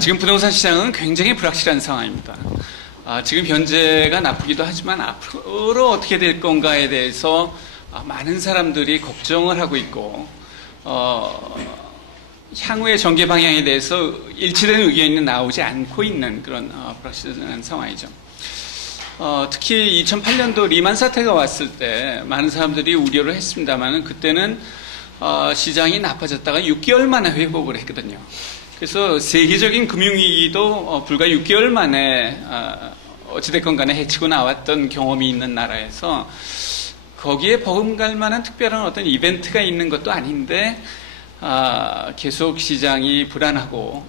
지금 부동산 시장은 굉장히 불확실한 상황입니다. 지금 현재가 나쁘기도 하지만 앞으로 어떻게 될 건가에 대해서 많은 사람들이 걱정을 하고 있고, 향후의 전개 방향에 대해서 일치된 의견이 나오지 않고 있는 그런 불확실한 상황이죠. 특히 2008년도 리만 사태가 왔을 때 많은 사람들이 우려를 했습니다만, 그때는 시장이 나빠졌다가 6개월 만에 회복을 했거든요. 그래서 세계적인 금융위기도 불과 6개월 만에 어찌됐건 간에 해치고 나왔던 경험이 있는 나라에서 거기에 버금갈 만한 특별한 어떤 이벤트가 있는 것도 아닌데 계속 시장이 불안하고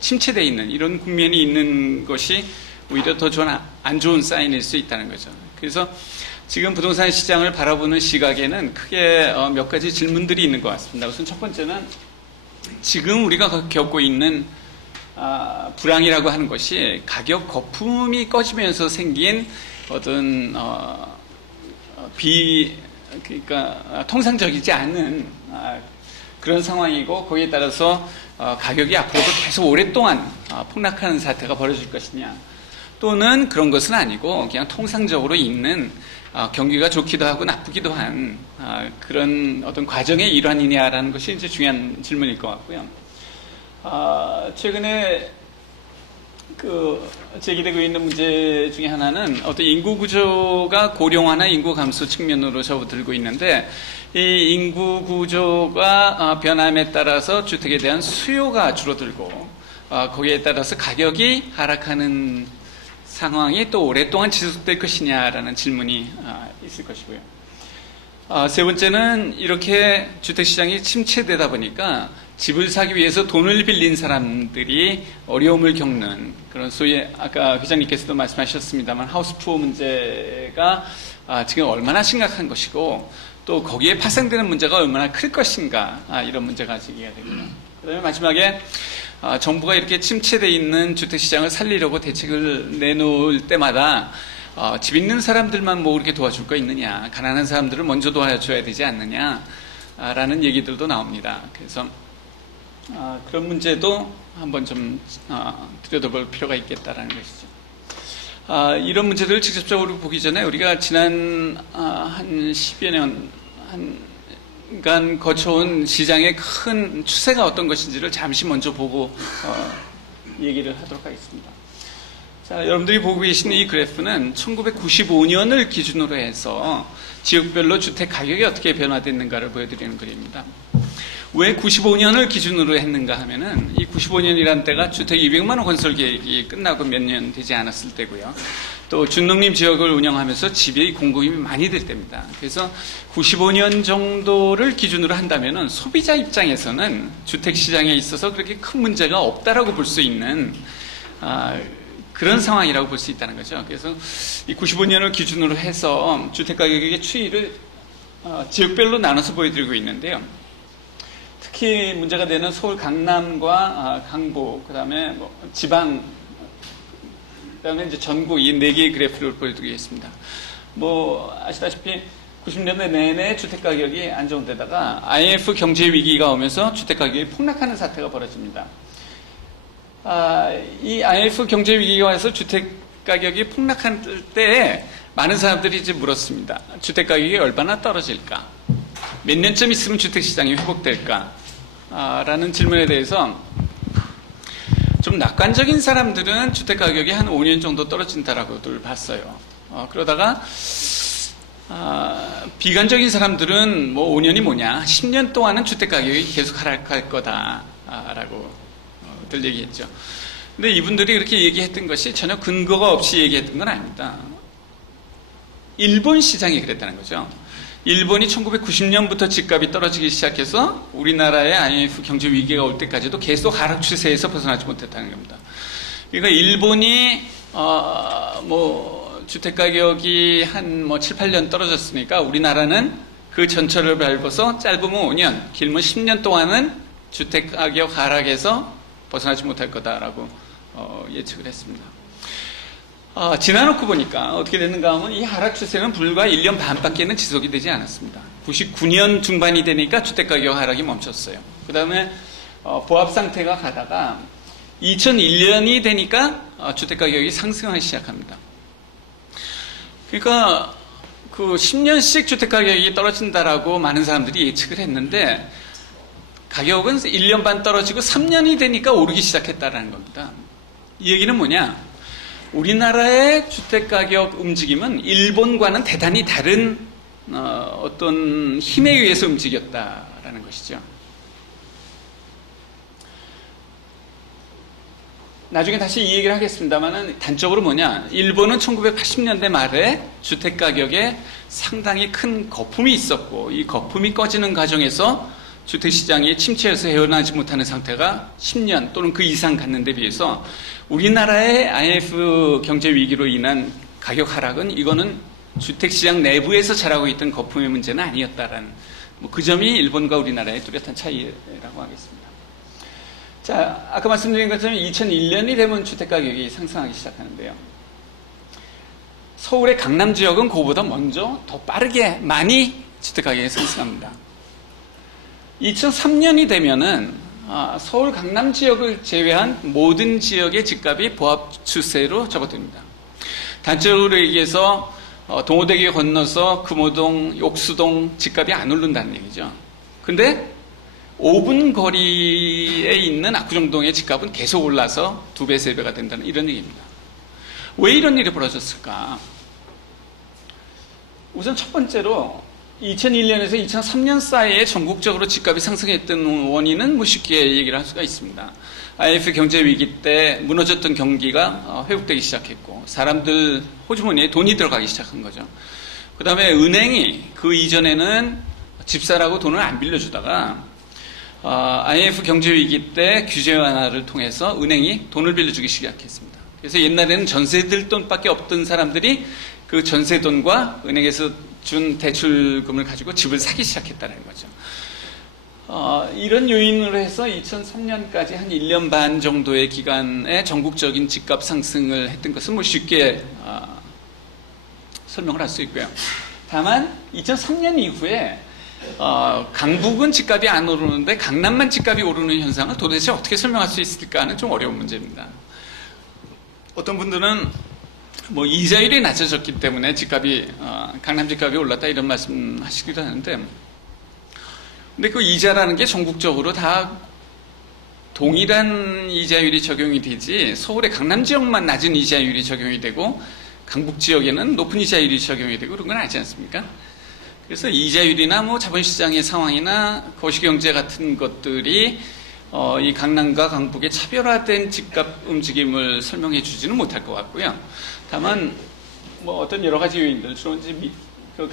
침체되어 있는 이런 국면이 있는 것이 오히려 더 안 좋은 사인일 수 있다는 거죠. 그래서 지금 부동산 시장을 바라보는 시각에는 크게 몇 가지 질문들이 있는 것 같습니다. 우선 첫 번째는 지금 우리가 겪고 있는 불황이라고 하는 것이 가격 거품이 꺼지면서 생긴 어떤 그러니까 통상적이지 않은 그런 상황이고, 거기에 따라서 가격이 앞으로도 계속 오랫동안 폭락하는 사태가 벌어질 것이냐, 또는 그런 것은 아니고 그냥 통상적으로 있는 경기가 좋기도 하고 나쁘기도 한 그런 어떤 과정의 일환이냐라는 것이 이제 중요한 질문일 것 같고요. 최근에 제기되고 있는 문제 중에 하나는 어떤 인구 구조가 고령화나 인구 감소 측면으로 접어들고 있는데, 이 인구 구조가 변함에 따라서 주택에 대한 수요가 줄어들고 거기에 따라서 가격이 하락하는 상황이 또 오랫동안 지속될 것이냐라는 질문이 있을 것이고요. 세 번째는 이렇게 주택시장이 침체되다 보니까 집을 사기 위해서 돈을 빌린 사람들이 어려움을 겪는 그런 소위 아까 회장님께서도 말씀하셨습니다만 하우스푸어 문제가 지금 얼마나 심각한 것이고, 또 거기에 파생되는 문제가 얼마나 클 것인가, 이런 문제가 제기가 되고요. 그 다음에 마지막에 정부가 이렇게 침체되어 있는 주택시장을 살리려고 대책을 내놓을 때마다 집 있는 사람들만 뭐 이렇게 도와줄 거 있느냐, 가난한 사람들을 먼저 도와줘야 되지 않느냐라는 얘기들도 나옵니다. 그래서 그런 문제도 한번 좀 들여다볼 필요가 있겠다라는 것이죠. 이런 문제들을 직접적으로 보기 전에 우리가 지난 한 10여 년간 거쳐온 시장의 큰 추세가 어떤 것인지를 잠시 먼저 보고 얘기를 하도록 하겠습니다. 자, 여러분들이 보고 계시는 이 그래프는 1995년을 기준으로 해서 지역별로 주택 가격이 어떻게 변화됐는가를 보여드리는 그림입니다. 왜 95년을 기준으로 했는가 하면은, 이 95년이라는 때가 주택 200만 원 건설 계획이 끝나고 몇 년 되지 않았을 때고요. 또 준농림 지역을 운영하면서 집의 공급이 많이 될 때입니다. 그래서 95년 정도를 기준으로 한다면은 소비자 입장에서는 주택 시장에 있어서 그렇게 큰 문제가 없다라고 볼 수 있는 그런 상황이라고 볼 수 있다는 거죠. 그래서 이 95년을 기준으로 해서 주택 가격의 추이를 지역별로 나눠서 보여드리고 있는데요. 특히 문제가 되는 서울 강남과 강북, 그다음에 뭐 지방, 그다음에 이제 전국, 이 네 개의 그래프를 보여드리겠습니다. 뭐 아시다시피 90년대 내내 주택 가격이 안정되다가 IMF 경제 위기가 오면서 주택 가격이 폭락하는 사태가 벌어집니다. 이 IMF 경제 위기가 와서 주택 가격이 폭락할 때에 많은 사람들이 이제 물었습니다. 주택 가격이 얼마나 떨어질까? 몇 년쯤 있으면 주택 시장이 회복될까? 라는 질문에 대해서 좀 낙관적인 사람들은 주택 가격이 한 5년 정도 떨어진다라고들 봤어요. 그러다가 비관적인 사람들은 뭐 5년이 뭐냐, 10년 동안은 주택 가격이 계속 하락할 거다라고 들 얘기했죠. 근데 이분들이 그렇게 얘기했던 것이 전혀 근거가 없이 얘기했던 건 아닙니다. 일본 시장이 그랬다는 거죠. 일본이 1990년부터 집값이 떨어지기 시작해서 우리나라의 IMF 경제 위기가 올 때까지도 계속 하락 추세에서 벗어나지 못했다는 겁니다. 그러니까 일본이 뭐 주택 가격이 한 뭐 7, 8년 떨어졌으니까 우리나라는 그 전철을 밟아서 짧으면 5년, 길면 10년 동안은 주택 가격 하락에서 벗어나지 못할 거다라고 예측을 했습니다. 지나놓고 보니까 어떻게 됐는가 하면 이 하락 추세는 불과 1년 반밖에는 지속이 되지 않았습니다. 99년 중반이 되니까 주택가격 하락이 멈췄어요. 그 다음에 보합 상태가 가다가 2001년이 되니까 주택가격이 상승하기 시작합니다. 그러니까 그 10년씩 주택가격이 떨어진다라고 많은 사람들이 예측을 했는데 가격은 1년 반 떨어지고 3년이 되니까 오르기 시작했다라는 겁니다. 이 얘기는 뭐냐? 우리나라의 주택가격 움직임은 일본과는 대단히 다른 어떤 힘에 의해서 움직였다라는 것이죠. 나중에 다시 이 얘기를 하겠습니다만 단적으로 뭐냐? 일본은 1980년대 말에 주택가격에 상당히 큰 거품이 있었고 이 거품이 꺼지는 과정에서 주택시장이 침체에서 헤어나지 못하는 상태가 10년 또는 그 이상 갔는 데 비해서 우리나라의 IMF 경제위기로 인한 가격 하락은 이거는 주택시장 내부에서 자라고 있던 거품의 문제는 아니었다라는 그 점이 일본과 우리나라의 뚜렷한 차이라고 하겠습니다. 자, 아까 말씀드린 것처럼 2001년이 되면 주택가격이 상승하기 시작하는데요. 서울의 강남 지역은 그보다 먼저 더 빠르게 많이 주택가격이 상승합니다. 2003년이 되면은 서울 강남 지역을 제외한 모든 지역의 집값이 보합 추세로 접어듭니다. 단적으로 얘기해서 동호대교 건너서 금호동, 옥수동 집값이 안 오른다는 얘기죠. 근데 5분 거리에 있는 압구정동의 집값은 계속 올라서 2배, 3배가 된다는 이런 얘기입니다. 왜 이런 일이 벌어졌을까? 우선 첫 번째로 2001년에서 2003년 사이에 전국적으로 집값이 상승했던 원인은 뭐 쉽게 얘기를 할 수가 있습니다. IMF 경제 위기 때 무너졌던 경기가 회복되기 시작했고 사람들 호주머니에 돈이 들어가기 시작한 거죠. 그 다음에 은행이 그 이전에는 집사라고 돈을 안 빌려주다가 IMF 경제 위기 때 규제 완화를 통해서 은행이 돈을 빌려주기 시작했습니다. 그래서 옛날에는 전세 들 돈밖에 없던 사람들이 그 전세 돈과 은행에서 준 대출금을 가지고 집을 사기 시작했다는 거죠. 이런 요인으로 해서 2003년까지 한 1년 반 정도의 기간에 전국적인 집값 상승을 했던 것은 뭐 쉽게 설명을 할 수 있고요. 다만 2003년 이후에 강북은 집값이 안 오르는데 강남만 집값이 오르는 현상을 도대체 어떻게 설명할 수 있을까 하는 좀 어려운 문제입니다. 어떤 분들은 뭐 이자율이 낮아졌기 때문에 집값이 강남 집값이 올랐다 이런 말씀 하시기도 하는데 근데 그 이자라는 게 전국적으로 다 동일한 이자율이 적용이 되지 서울의 강남 지역만 낮은 이자율이 적용이 되고 강북 지역에는 높은 이자율이 적용이 되고 그런 건 아니지 않습니까? 그래서 이자율이나 뭐 자본시장의 상황이나 거시경제 같은 것들이 이 강남과 강북의 차별화된 집값 움직임을 설명해 주지는 못할 것 같고요. 다만 뭐 어떤 여러 가지 요인들 주로 이제 그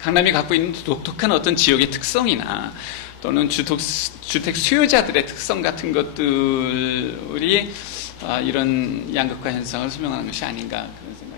강남이 갖고 있는 독특한 어떤 지역의 특성이나 또는 주택 수요자들의 특성 같은 것들이 이런 양극화 현상을 설명하는 것이 아닌가 그런 생각.